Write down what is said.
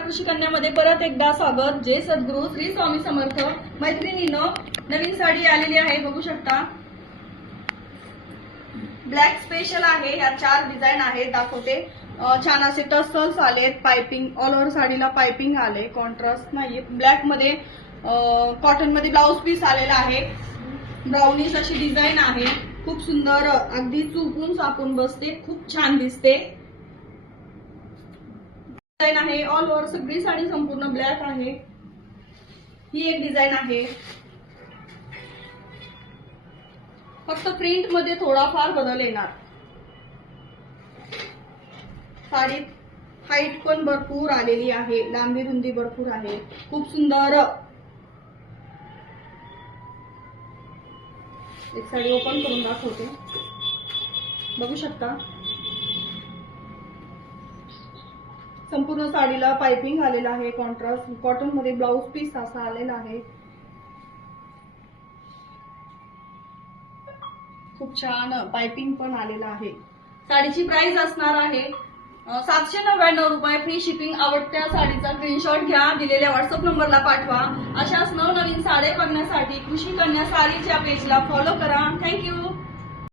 नमस्कार कृषी कन्यामध्ये परत एकदा स्वागत। जय सद्गुरू श्री स्वामी समर्थ। मैत्रिणींनो, नवीन साडी आलेली आहे, बघू शकता। ब्लॅक स्पेशल आहे, या 4 डिझाइन आहेत, दाखवते। छान असे टसल्स आलेत, पाइपिंग ऑल ओव्हर साडीला पाइपिंग आले, कॉन्ट्रास्ट नाही। ब्लॅक मध्ये कॉटन मध्ये ब्लाउज पीस आलेला आहे, ब्राउनिश अशी डिझाइन आहे, खूप सुंदर, अगदी चुपून सापून बसते, खूप छान दिसते। डिझाइन आहे ऑल ओव्हर, सगळी साडी संपूर्ण ब्लॅक आहे। ही एक डिझाइन आहे, फक्त प्रिंट मध्ये थोडाफार बदल येणार। साडीत हाईट पण भरपूर आलेली आहे, लांबी रुंदी भरपूर आहे, खूप सुंदर। एक साडी ओपन करून दाखवते, बघू शकता। संपूर्ण साडीला पाइपिंग आलेला आहे, कॉन्ट्रास्ट कॉटन मध्ये ब्लाउज पीस असा आलेला आहे, खूप छान पाइपिंग पण आलेला आहे। साडीची प्राइस असणार आहे 799 रुपये, फ्री शिपिंग। आवडत्या साडीचा स्क्रीनशॉट घ्या, दिलेल्या व्हॉट्सअप नंबरला पाठवा। अशाच नवनवीन साड्या बघण्यासाठी कृषी कन्या साडीच्या पेजला फॉलो करा। थँक्यू।